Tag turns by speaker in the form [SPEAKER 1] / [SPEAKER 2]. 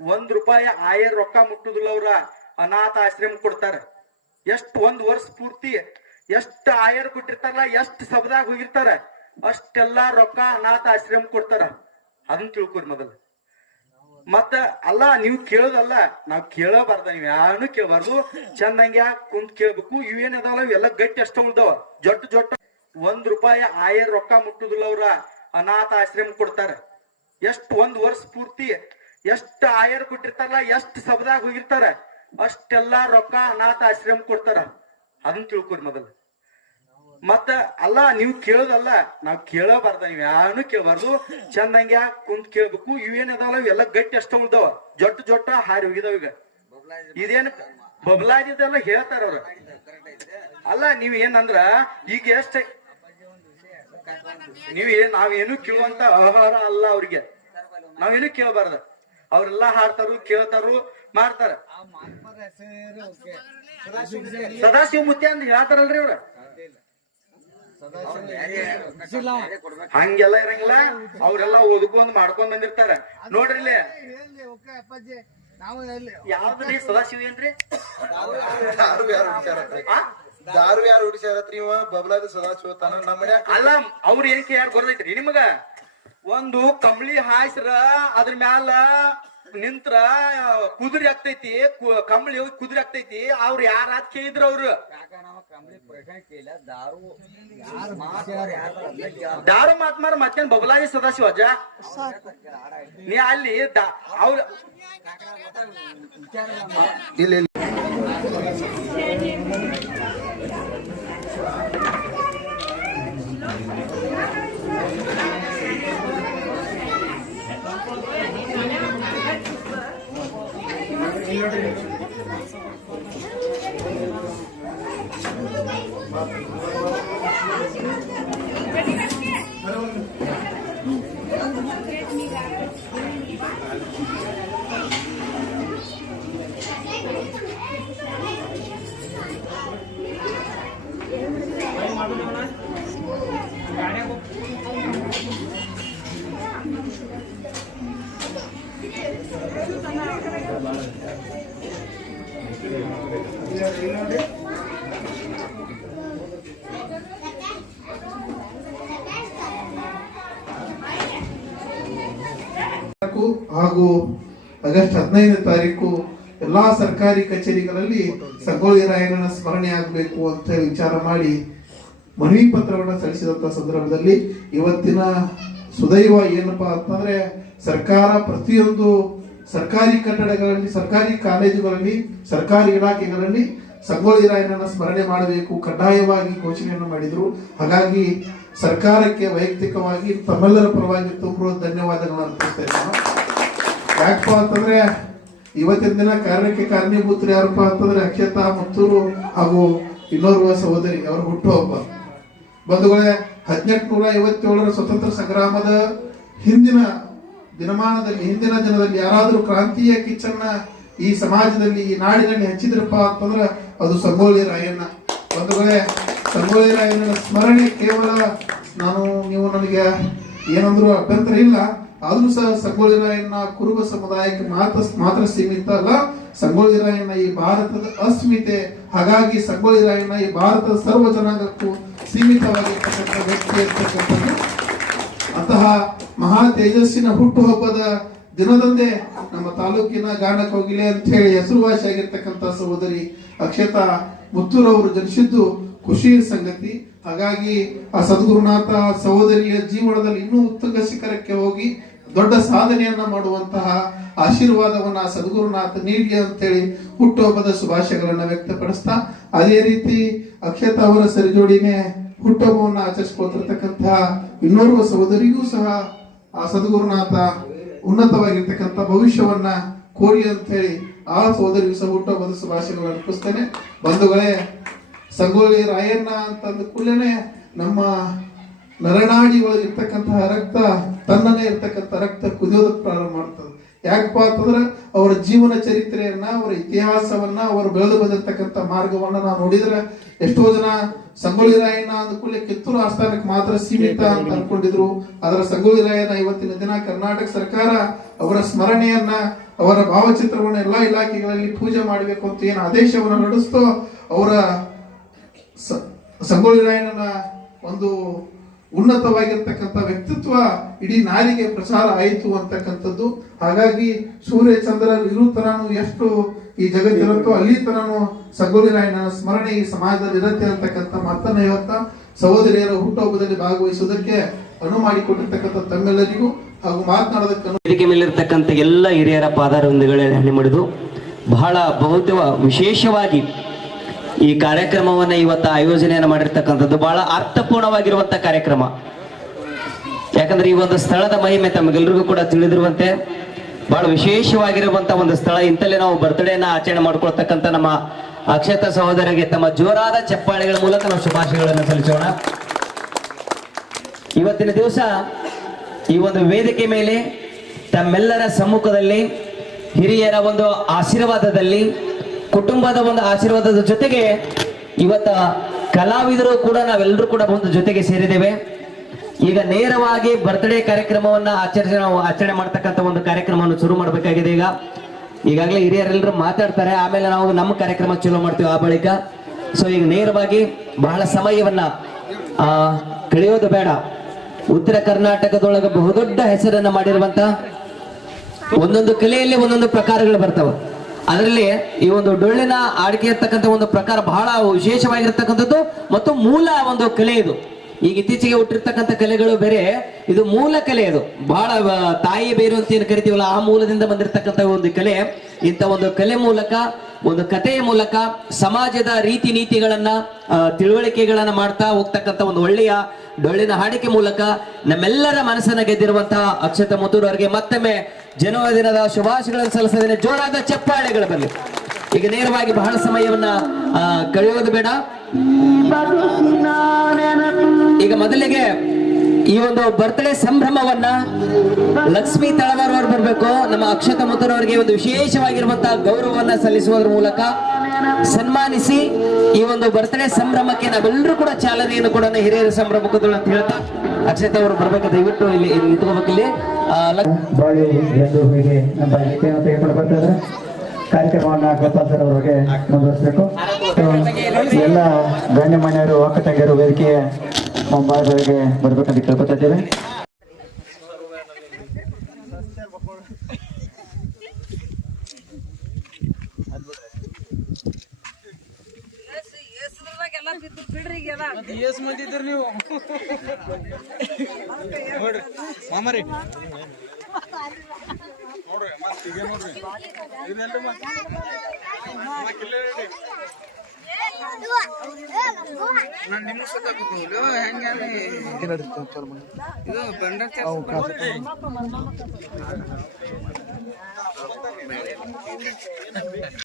[SPEAKER 1] ಒಂದ್ ರೂಪಾಯಿ ಆಯರ್ ರೊಕ್ಕ ಮುಟ್ಟುದಿಲ್ಲ ಅವ್ರ. ಅನಾಥ ಆಶ್ರಮ ಕೊಡ್ತಾರ. ಎಷ್ಟ್ ಒಂದ್ ವರ್ಷ ಪೂರ್ತಿ ಎಷ್ಟ್ ಆಯರ್ ಕೊಟ್ಟಿರ್ತಾರಲ್ಲ, ಎಷ್ಟ್ ಸಬದಾಗ ಹೋಗಿರ್ತಾರ, ಅಷ್ಟೆಲ್ಲಾ ರೊಕ್ಕ ಅನಾಥ ಆಶ್ರಮ ಕೊಡ್ತಾರ. ಅದನ್ನ ತಿಳ್ಕೊರಿ ಮೊದಲು. ಮತ್ತ ಅಲ್ಲ, ನೀವು ಕೇಳೋದಲ್ಲ, ನಾವ್ ಕೇಳಬಾರ್ದ, ನೀವ್ ಯಾರು ಕೇಳಬಾರ್ದು. ಚಂದಂಗ್ಯಾ ಕುಂತ್ ಕೇಳ್ಬೇಕು ಇವೇನ್ ಅದಾವಲ್ಲ ಇವೆಲ್ಲ ಗಟ್ಟಿ ಅಷ್ಟ ಉಳ್ದವ. ಜೊಟ್ ಜೊಟ್ಟ ಒಂದ್ ರೂಪಾಯಿ ಆಯರ್ ರೊಕ್ಕ ಮುಟ್ಟುದಿಲ್ಲ ಅವ್ರ. ಅನಾಥ ಆಶ್ರಮ ಕೊಡ್ತಾರ. ಎಷ್ಟ್ ಒಂದ್ ವರ್ಷ ಪೂರ್ತಿ ಎಷ್ಟ್ ಆಯರ್ ಕೊಟ್ಟಿರ್ತಾರಲ್ಲ, ಎಷ್ಟ್ ಸಬದಾಗ ಹೋಗಿರ್ತಾರ, ಅಷ್ಟೆಲ್ಲಾ ರೊಕ್ಕ ಅನಾಥ ಆಶ್ರಮ ಕೊಡ್ತಾರ. ಅದನ್ನ ತಿಳ್ಕೊರಿ ಮೊದಲು. ಮತ್ತ ಅಲ್ಲ, ನೀವು ಕೇಳೋದಲ್ಲ, ನಾವ್ ಕೇಳಬಾರ್ದ, ನೀವ್ ಯಾರು ಕೇಳಬಾರ್ದು. ಚಂದಂಗ್ಯಾ ಕುಂತ್ ಕೇಳ್ಬೇಕು. ಇವೇನ್ ಅದಾವಲ್ಲ ಇವೆಲ್ಲ ಗಟ್ಟಿ ಅಷ್ಟ ಉಳ್ದಾವ. ಜೊಟ್ಟ ಜೊಟ್ಟ ಹಾರಿ ಹೋಗಿದಾವ ಈಗ. ಇದೇನ್ ಬಬ್ಲಾದಿದೆಲ್ಲ ಹೇಳ್ತಾರ ಅವ್ರ. ಅಲ್ಲ, ನೀವ್ ಏನಂದ್ರ, ಈಗ ಎಷ್ಟ ನೀವ್ ನಾವೇನು ಕೇಳುವಂತ ಆಹಾರ ಅಲ್ಲ ಅವ್ರಿಗೆ. ನಾವೇನು ಕೇಳಬಾರ್ದ. ಅವ್ರೆಲ್ಲ ಹಾಡ್ತಾರು ಕೇಳ್ತಾರು ಮಾಡ್ತಾರ. ಸದಾಶಿವ ಮುತ್ಯ ಅಂತ ಹೇಳ್ತಾರಲ್ರಿ ಅವ್ರ. ಹಂಗೆಲ್ಲ ಇರಂಗಿಲ್ಲ. ಅವ್ರೆಲ್ಲ ಓದ್ಕೊಂಡ್ ಮಾಡ್ಕೊಂಡ್ ಬಂದಿರ್ತಾರ. ನೋಡ್ರಿ ಯಾವ್ದ್ರಿ ಸದಾಶಿವ ಏನ್ರಿ?
[SPEAKER 2] ದಾರು ಯಾರು ಹುಡ್ಕ್ಯಾರತ್ರಿ ಇವ? ಬಬ್ಲಾದ ಸದಾಶಿವ ತಾನ ನಮ್ಮ
[SPEAKER 1] ಅಲ್ಲ ಅವ್ರ ಏನ್ ಯಾರು ಗೊತ್ತೈತ್ರಿ ನಿಮಗ? ಒಂದು ಕಂಬಳಿ ಹಾಯ್ಸ್ರ ಅದ್ರ ಮ್ಯಾಲ ನಿಂತ್ರ ಕುದುರಿ ಆಗ್ತೈತಿ ಕಂಬಳಿ ಹೋಗಿ ಕುದುರೆ ಆಗ್ತೈತಿ ಅವ್ರು ಯಾರ ಅದ್ ಕೇಳಿದ್ರ ಅವ್ರು?
[SPEAKER 3] ದಾರು
[SPEAKER 1] ದಾರು ಮಾತ್ಮಾರ ಮತ್ತೇನ್ ಬಬಲಾಜಿ ಸದಾಶಿವ ಅಜ್ಜ ನೀ ಅಲ್ಲಿ ಅವ್ರ
[SPEAKER 2] ಇಲ್ಲ ಇಲ್ಲ
[SPEAKER 4] ತಾರೀಕು ಹಾಗೂ ಆಗಸ್ಟ್ ಹದಿನೈದನೇ ತಾರೀಕು ಎಲ್ಲ ಸರ್ಕಾರಿ ಕಚೇರಿಗಳಲ್ಲಿ ಸಂಗೊಳ್ಳಿ ರಾಯಣ್ಣನ ಸ್ಮರಣೆ ಆಗಬೇಕು ಅಂತ ವಿಚಾರ ಮಾಡಿ ಮನವಿ ಪತ್ರವನ್ನು ಸಲ್ಲಿಸಿದಂಥ ಸಂದರ್ಭದಲ್ಲಿ ಇವತ್ತಿನ ಸುದೈವ ಏನಪ್ಪ ಅಂತಂದ್ರೆ ಸರ್ಕಾರ ಪ್ರತಿಯೊಂದು ಸರ್ಕಾರಿ ಕಟ್ಟಡಗಳಲ್ಲಿ, ಸರ್ಕಾರಿ ಕಾಲೇಜುಗಳಲ್ಲಿ, ಸರ್ಕಾರಿ ಇಲಾಖೆಗಳಲ್ಲಿ ಸಂಗೊಳ್ಳಿ ರಾಯಣ್ಣನ ಸ್ಮರಣೆ ಮಾಡಬೇಕು, ಕಡ್ಡಾಯವಾಗಿ ಘೋಷಣೆಯನ್ನು ಮಾಡಿದ್ರು ಹಾಗಾಗಿ ಸರ್ಕಾರಕ್ಕೆ ವೈಯಕ್ತಿಕವಾಗಿ ತಮ್ಮೆಲ್ಲರ ಪರವಾಗಿ ತುಂಬ ಧನ್ಯವಾದಗಳನ್ನು ಅರ್ಪಿಸ್ತೇನೆ. ಯಾಕಪ್ಪ ಅಂತಂದ್ರೆ, ಇವತ್ತಿನ ದಿನ ಕಾರಣಕ್ಕೆ ಕಾರಣೀಭೂತರು ಯಾರಪ್ಪ ಅಂತಂದ್ರೆ, ಅಕ್ಷತಾ, ಮುತ್ತೂರು ಹಾಗೂ ಇನ್ನೋರ್ವ ಸಹೋದರಿ, ಅವರ ಹುಟ್ಟುಹಬ್ಬ ಬಂಧುಗಳೇ ಹದಿನೆಂಟು ನೂರ ಐವತ್ತೇಳರ ಸ್ವತಂತ್ರ ಸಂಗ್ರಾಮದ ಹಿಂದಿನ ದಿನಮಾನದಲ್ಲಿ, ಹಿಂದಿನ ದಿನದಲ್ಲಿ ಯಾರಾದರೂ ಕ್ರಾಂತಿಯ ಕಿಚ್ಚನ್ನ ಈ ಸಮಾಜದಲ್ಲಿ, ಈ ನಾಡಿನಲ್ಲಿ ಹಚ್ಚಿದ್ರಪ್ಪ ಅಂತಂದ್ರೆ ಅದು ಸಂಗೊಳ್ಳಿ ರಾಯಣ್ಣ. ಒಂದು ಕಡೆ ಸಂಗೊಳ್ಳಿ ರಾಯಣ್ಣನ ಸ್ಮರಣೆ ಕೇವಲ ನಾನು, ನೀವು ನನಗೆ ಏನಂದ್ರೂ ಅಭ್ಯಂತರ ಇಲ್ಲ. ಆದ್ರೂ ಸಹ ಸಂಗೊಳ್ಳಿ ರಾಯಣ್ಣ ಕುರುಬ ಸಮುದಾಯಕ್ಕೆ ಮಾತ್ರ ಮಾತ್ರ ಸೀಮಿತ ಅಲ್ಲ. ಸಂಗೊಳ್ಳಿ ರಾಯಣ್ಣ ಈ ಭಾರತದ ಅಸ್ಮಿತೆ. ಹಾಗಾಗಿ ಸಂಗೊಳ್ಳಿ ರಾಯಣ್ಣ ಈ ಭಾರತದ ಸರ್ವ ಜನಾಂಗಕ್ಕೂ ಸೀಮಿತವಾಗಿರ್ತಕ್ಕಂಥ ವ್ಯಕ್ತಿ ಇರ್ತಕ್ಕಂಥದ್ದು ಅಂತಹ ಮಹಾ ತೇಜಸ್ಸಿನ ಹುಟ್ಟುಹಬ್ಬದ ದಿನದಂದೇ ನಮ್ಮ ತಾಲೂಕಿನ ಗಾಣಕ್ಕೆ ಕೋಗಿಲೆ ಅಂತ ಹೇಳಿ ಹೆಸರುವಾಸಿ ಹೆಸರುವಾಸಿಯಾಗಿರ್ತಕ್ಕಂಥ ಸಹೋದರಿ ಅಕ್ಷತಾ ಮುತ್ತೂರವರು ಜನಿಸಿದ್ದು ಖುಷಿಯ ಸಂಗತಿ. ಹಾಗಾಗಿ ಆ ಸದ್ಗುರುನಾಥ ಸಹೋದರಿಯ ಜೀವನದಲ್ಲಿ ಇನ್ನೂ ಉತ್ತುಂಗ ಶಿಖರಕ್ಕೆ ಹೋಗಿ ದೊಡ್ಡ ಸಾಧನೆಯನ್ನ ಮಾಡುವಂತಹ ಆಶೀರ್ವಾದವನ್ನ ಸದ್ಗುರುನಾಥ ಅಂತ ಅಂತೇಳಿ ಹುಟ್ಟುಹಬ್ಬದ ಶುಭಾಶಯಗಳನ್ನ ವ್ಯಕ್ತಪಡಿಸ್ತಾ, ಅದೇ ರೀತಿ ಅಕ್ಷತಾ ಅವರ ಸರಿಜೋಡಿನೆ ಹುಟ್ಟುಹಬ್ಬವನ್ನು ಆಚರಿಸಿಕೊಳ್ತಿರ್ತಕ್ಕಂತಹ ಇನ್ನೋರ್ವ ಸಹೋದರಿಗೂ ಸಹ ಆ ಸದ್ಗುರುನಾಥ ಉನ್ನತವಾಗಿರ್ತಕ್ಕಂಥ ಭವಿಷ್ಯವನ್ನ ಕೋರಿ ಅಂತ ಹೇಳಿ ಆ ಸಹೋದರಿಗೂ ಸಹ ಬಂದ ಶುಭಾಶಯಗಳನ್ನು ಅರ್ಪಿಸ್ತೇನೆ. ಬಂಧುಗಳೇ, ಸಂಗೊಳ್ಳಿ ರಾಯಣ್ಣ ಅಂತಂದ ಕೂಡಲೇ ನಮ್ಮ ನರನಾಡಿ ಒಳಗಿರ್ತಕ್ಕಂತಹ ರಕ್ತ ತನ್ನನೇ ಇರ್ತಕ್ಕಂಥ ರಕ್ತ ಕುದಿಯೋದಕ್ಕೆ ಪ್ರಾರಂಭ ಮಾಡ್ತದೆ. ಯಾಕಪ್ಪ ಅಂತಂದ್ರೆ ಅವರ ಜೀವನ ಚರಿತ್ರೆಯನ್ನ, ಅವರ ಇತಿಹಾಸವನ್ನ, ಅವರು ಬೆಳೆದು ಬಂದಿರತಕ್ಕಂಥ ಮಾರ್ಗವನ್ನ ನಾವು ನೋಡಿದ್ರೆ ಎಷ್ಟೋ ಜನ ಸಂಗೊಳ್ಳಿ ರಾಯಣ್ಣ ಅಂದ ಕೂಡಲೇ ಕಿತ್ತೂರು ಆಸ್ಥಾನಕ್ಕೆ ಮಾತ್ರ ಸೀಮಿತ ಅಂತ ಅನ್ಕೊಂಡಿದ್ರು. ಅದರ ಸಂಗೊಳ್ಳಿ ರಾಯಣ್ಣ ಇವತ್ತಿನ ದಿನ ಕರ್ನಾಟಕ ಸರ್ಕಾರ ಅವರ ಸ್ಮರಣೆಯನ್ನ, ಅವರ ಭಾವಚಿತ್ರವನ್ನು ಎಲ್ಲಾ ಇಲಾಖೆಗಳಲ್ಲಿ ಪೂಜೆ ಮಾಡಬೇಕು ಅಂತ ಏನು ಆದೇಶವನ್ನು ನಡೆಸ್ತೋ ಅವರ ಸಂಗೊಳ್ಳಿ ರಾಯಣ್ಣನ ಒಂದು ಉನ್ನತವಾಗಿರ್ತಕ್ಕಂಥ ವ್ಯಕ್ತಿತ್ವ ಇಡೀ ನಾರಿಗೆ ಪ್ರಸಾರ ಆಯಿತು ಅಂತಕ್ಕಂಥದ್ದು. ಹಾಗಾಗಿ ಸೂರ್ಯ ಚಂದ್ರ ಇರು ತರಾನು ಎಷ್ಟು ಈ ಜಗತ್ತಿರುತ್ತೋ ಅಲ್ಲಿ ತರಾನು ಸಂಗೊಳ್ಳಿ ರಾಯಣ್ಣನ ಸ್ಮರಣೆ ಈ ಸಮಾಜದಲ್ಲಿ ಇರುತ್ತೆ ಅಂತಕ್ಕಂಥ ಮಾತನ್ನ ಇವತ್ತ ಸಹೋದರಿಯರ ಹುಟ್ಟುಹಬ್ಬದಲ್ಲಿ ಭಾಗವಹಿಸುವುದಕ್ಕೆ ಅನುವು ಮಾಡಿಕೊಟ್ಟಿರ್ತಕ್ಕಂಥ ತಮ್ಮೆಲ್ಲರಿಗೂ ಹಾಗೂ ಮಾತನಾಡೋದಕ್ಕೆ
[SPEAKER 5] ವೇದಿಕೆ ಮೇಲಿರ್ತಕ್ಕಂಥ ಎಲ್ಲ ಹಿರಿಯರ ಪಾದಾರ ಹಣ್ಣಿ ಮಾಡಿದು ಬಹಳ ಬಹುತ್ವ ವಿಶೇಷವಾಗಿ ಈ ಕಾರ್ಯಕ್ರಮವನ್ನ ಇವತ್ತು ಆಯೋಜನೆಯನ್ನು ಮಾಡಿರ್ತಕ್ಕಂಥದ್ದು ಬಹಳ ಅರ್ಥಪೂರ್ಣವಾಗಿರುವಂತ ಕಾರ್ಯಕ್ರಮ. ಯಾಕಂದ್ರೆ ಈ ಒಂದು ಸ್ಥಳದ ಮಹಿಮೆ ತಮಗೆಲ್ಲರಿಗೂ ಕೂಡ ತಿಳಿದಿರುವಂತೆ ಬಹಳ ವಿಶೇಷವಾಗಿರುವಂತ ಒಂದು ಸ್ಥಳ. ಇಂತಲೇ ನಾವು ಬರ್ತ್ಡೇನ ಆಚರಣೆ ಮಾಡ್ಕೊಳ್ತಕ್ಕಂಥ ನಮ್ಮ ಅಕ್ಷತ ಸಹೋದರಿಗೆ ತಮ್ಮ ಜೋರಾದ ಚಪ್ಪಾಳೆಗಳ ಮೂಲಕ ನಾವು ಶುಭಾಶಯಗಳನ್ನು ಸಲ್ಲಿಸೋಣ. ಇವತ್ತಿನ ದಿವಸ ಈ ಒಂದು ವೇದಿಕೆ ಮೇಲೆ ತಮ್ಮೆಲ್ಲರ ಸಮ್ಮುಖದಲ್ಲಿ ಹಿರಿಯರ ಒಂದು ಆಶೀರ್ವಾದದಲ್ಲಿ ಕುಟುಂಬದ ಒಂದು ಆಶೀರ್ವಾದದ ಜೊತೆಗೆ ಇವತ್ತ ಕಲಾವಿದರು ಕೂಡ ನಾವೆಲ್ಲರೂ ಕೂಡ ಒಂದು ಜೊತೆಗೆ ಸೇರಿದ್ದೇವೆ. ಈಗ ನೇರವಾಗಿ ಬರ್ತ್ಡೇ ಕಾರ್ಯಕ್ರಮವನ್ನ ಆಚರಿಸಿ ನಾವು ಆಚರಣೆ ಮಾಡ್ತಕ್ಕಂಥ ಒಂದು ಕಾರ್ಯಕ್ರಮವನ್ನು ಶುರು ಮಾಡಬೇಕಾಗಿದೆ ಈಗ. ಈಗಾಗಲೇ ಹಿರಿಯರೆಲ್ಲರೂ ಮಾತಾಡ್ತಾರೆ, ಆಮೇಲೆ ನಾವು ನಮ್ಮ ಕಾರ್ಯಕ್ರಮ ಚಲೋ ಮಾಡ್ತೀವಿ ಆ ಬಳಿಕ. ಸೊ ಈಗ ನೇರವಾಗಿ ಬಹಳ ಸಮಯವನ್ನ, ಆ, ಕಳೆಯೋದು ಬೇಡ. ಉತ್ತರ ಕರ್ನಾಟಕದೊಳಗೆ ಬಹುದೊಡ್ಡ ಹೆಸರನ್ನ ಮಾಡಿರುವಂತ ಒಂದೊಂದು ಕಲೆಯಲ್ಲಿ ಒಂದೊಂದು ಪ್ರಕಾರಗಳು ಬರ್ತವೆ. ಅದರಲ್ಲಿ ಈ ಒಂದು ಡೊಳ್ಳಿನ ಆಡಿಕೆ ಇರ್ತಕ್ಕಂಥ ಒಂದು ಪ್ರಕಾರ ಬಹಳ ವಿಶೇಷವಾಗಿರ್ತಕ್ಕಂಥದ್ದು ಮತ್ತು ಮೂಲ ಒಂದು ಕಲೆ ಇದು. ಈಗ ಇತ್ತೀಚೆಗೆ ಹುಟ್ಟಿರ್ತಕ್ಕಂಥ ಕಲೆಗಳು ಬೇರೆ, ಇದು ಮೂಲ ಕಲೆ ಇದು. ಬಹಳ ತಾಯಿ ಬೇರು ಅಂತ ಏನು ಕರಿತೀವಲ್ಲ, ಆ ಮೂಲದಿಂದ ಬಂದಿರತಕ್ಕಂಥ ಒಂದು ಕಲೆ. ಇಂಥ ಒಂದು ಕಲೆ ಮೂಲಕ, ಒಂದು ಕಥೆಯ ಮೂಲಕ ಸಮಾಜದ ರೀತಿ ನೀತಿಗಳನ್ನ ತಿಳುವಳಿಕೆಗಳನ್ನ ಮಾಡ್ತಾ ಹೋಗ್ತಕ್ಕಂಥ ಒಂದು ಒಳ್ಳೆಯ ಡೊಳ್ಳಿನ ಹಾಡಿಕೆ ಮೂಲಕ ನಮ್ಮೆಲ್ಲರ ಮನಸ್ಸನ್ನ ಗೆದ್ದಿರುವಂತಹ ಅಕ್ಷತ ಮುತ್ತೂರು ಅವರಿಗೆ ಮತ್ತೊಮ್ಮೆ ಜನ್ಮದಿನದ ಶುಭಾಶಯಗಳನ್ನು ಸಲ್ಲಿಸಿದ್ದೇನೆ. ಜೋರಾದ ಚಪ್ಪಾಳೆಗಳು ಬರಲಿ. ಈಗ ನೇರವಾಗಿ ಬಹಳ ಸಮಯವನ್ನ ಕಳೆಯೋದು ಬೇಡ. ಈಗ ಮೊದಲಿಗೆ ಈ ಒಂದು ಬರ್ತ್ಡೇ ಸಂಭ್ರಮವನ್ನ ಲಕ್ಷ್ಮೀ ತಳವಾರ್ ಅವರು ಬರಬೇಕು. ನಮ್ಮ ಅಕ್ಷತ ಮುತ್ತನವರಿಗೆ ಒಂದು ವಿಶೇಷವಾಗಿರುವಂತಹ ಗೌರವವನ್ನ ಸಲ್ಲಿಸುವುದರ ಮೂಲಕ ಸನ್ಮಾನಿಸಿ ಈ ಒಂದು ಬರ್ತ್ಡೇ ಸಂಭ್ರಮಕ್ಕೆ ನಾವೆಲ್ಲರೂ ಕೂಡ ಚಾಲನೆಯನ್ನು ಕೂಡ ಹಿರಿಯರ ಸಂಭ್ರಮಕ್ಕದಳು ಅಂತ ಹೇಳ್ತಾ ಅಕ್ಷತ ಅವರು ಬರ್ಬೇಕು ದಯವಿಟ್ಟು ಇಲ್ಲಿ
[SPEAKER 6] ನಿಂತ್ಕೋಬೇಕಿಲ್ಲಿ. ನಮ್ಮ ಕಾರ್ಯಕ್ರಮವನ್ನು ಗೋಪಾಲ್ ಅವರಿಗೆ ಮುಂದುವರಿಸಬೇಕು ಎಲ್ಲ ಗಣ್ಯಮಾನ್ಯರು, ಅಕ್ಕ ತಂಗಿಯರು, ವೇದಿಕೆಯ ಮುಂಭಾಗದವರಿಗೆ ಬರ್ಬೇಕಂತ ಕೇಳ್ಕೊತಾ ಇದ್ದೇವೆ.
[SPEAKER 3] ಎಸ್ ಮಂದಿ ಇದ್ರಿ ನೀವು? ನೋಡ್ರಿ ಮಾಮರಿ. ನೋಡ್ರಿ ಮತ್ತೆ
[SPEAKER 7] ಈಗ ನಾನು
[SPEAKER 5] ಹೆಂಗೆ
[SPEAKER 3] ಇದು